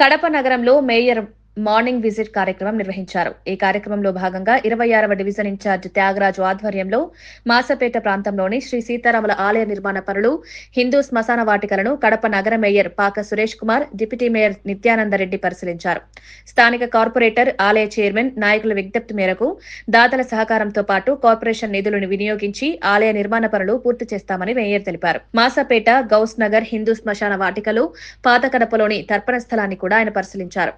కడప నగరంలో mayor morning visit కార్యక్రమం నిర్వహించారు. ఈ కార్యక్రమంలో భాగంగా 26వ డివిజన్ ఇన్ఛార్జ్ త్యాగరాజు ఆధ్వర్యంలో మాసపేట ప్రాంతంలోని శ్రీ సీతారాముల ఆలయ నిర్మాణ పనులు, హిందూ శ్మశాన వాటికలను కడప నగర మేయర్ పాక సురేష్ కుమార్, డిప్యూటీ మేయర్ నిత్యానందరెడ్డి పరిశీలించారు. స్థానిక కార్పొరేటర్, ఆలయ చైర్మన్, నాయకుల విజ్ఞప్తి మేరకు దాతల సహకారంతో పాటు కార్పొరేషన్ నిధులను వినియోగించి ఆలయ నిర్మాణ పనులు పూర్తి చేస్తామని మేయర్ తెలిపారు. మాసపేట, గౌస్ నగర్ హిందూ శ్మశాన వాటికలు, పాత కడపలోని తర్పణ స్థలాన్ని కూడా ఆయన పరిశీలించారు.